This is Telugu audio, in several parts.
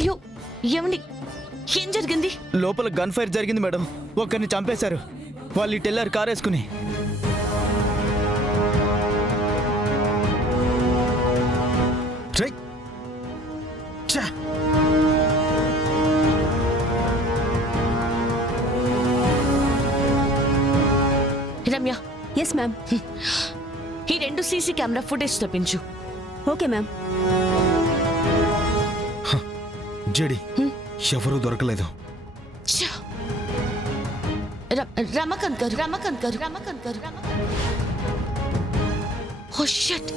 అయ్యో ఏమండి, ఏం జరిగింది? లోపల గన్ ఫైర్ జరిగింది మేడం. ఒక్కరిని చంపేశారు. వాళ్ళు ఇటు వెళ్ళారు కారు వేసుకుని. Ramya, yes ma'am. ఈ 2 సీసీ కెమెరా ఫుటేజ్ తెప్పించు. Okay ma'am. జడి ఎవరూ దొరకలేదు. రమకాంత్ గారు. Oh shit.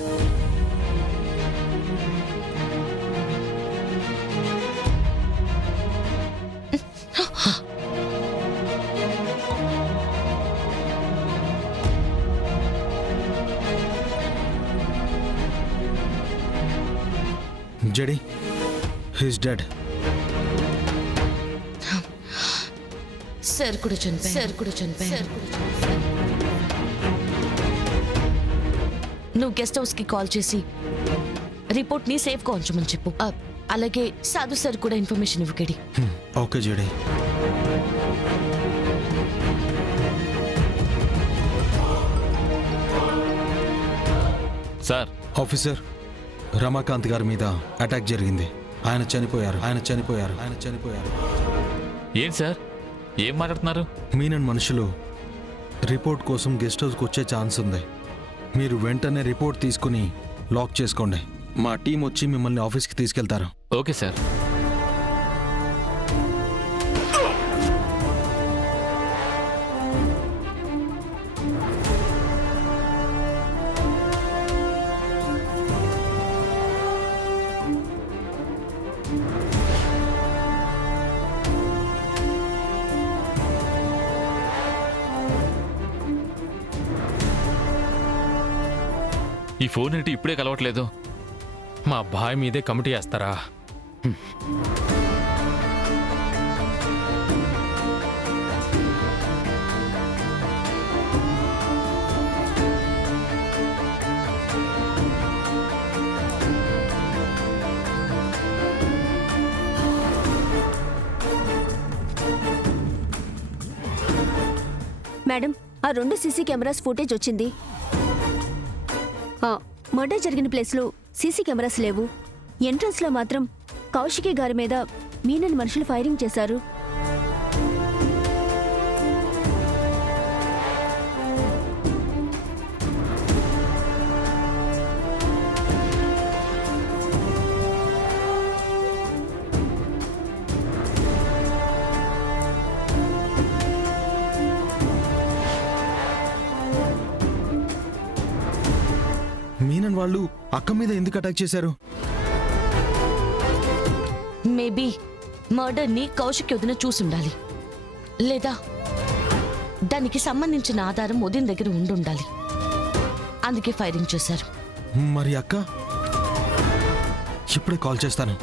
JD he's dead. Sir కూడా చనిపోయారు. నువ్వు గెస్ట్ హౌస్ కి కాల్ చేసి రిపోర్ట్ ని సేఫ్ గా ఉంచమని చెప్పు. అలాగే సాధు సార్ కూడా ఇన్ఫర్మేషన్ ఇవ్వకడి. Okay JD. Sir, officer, Ramakant గారి మీద అటాక్ జరిగింది. ఆయన చనిపోయారు. ఏంటి సార్, ఏం మాట్లాడుతున్నారు? మీనన్ మనుషులు రిపోర్ట్ కోసం గెస్ట్ హౌస్కి వచ్చే ఛాన్స్ ఉంది. మీరు వెంటనే రిపోర్ట్ తీసుకుని లాక్ చేసుకోండి. మా టీం వచ్చి మిమ్మల్ని ఆఫీస్కి తీసుకెళ్తారు. Okay sir. ఈ ఫోన్ ఏంటి ఇప్పుడే కలవట్లేదు? మా బాయ్ మీదే కమిటీ వేస్తారా? మేడం, ఆ 2 సీసీ కెమెరాస్ ఫుటేజ్ వచ్చింది. మర్డర్ జరిగిన ప్లేస్లో సీసీ కెమెరాస్ లేవు. ఎంట్రన్స్లో మాత్రం కౌశికి గారి మీద మీనన్ మనుషులు ఫైరింగ్ చేశారు. మీనన్ వాళ్ళు అక్క మీద ఎందుకు అటాక్ చేశారు? మేబీ మర్డర్ ని కౌశిక్ వదిన చూసుండాలి, లేదా దానికి సంబంధించిన ఆధారం ఉదయం దగ్గర ఉండుండాలి. అందుకే ఫైరింగ్ చేశారు. మరి అక్క? ఇప్పుడే కాల్ చేస్తాను.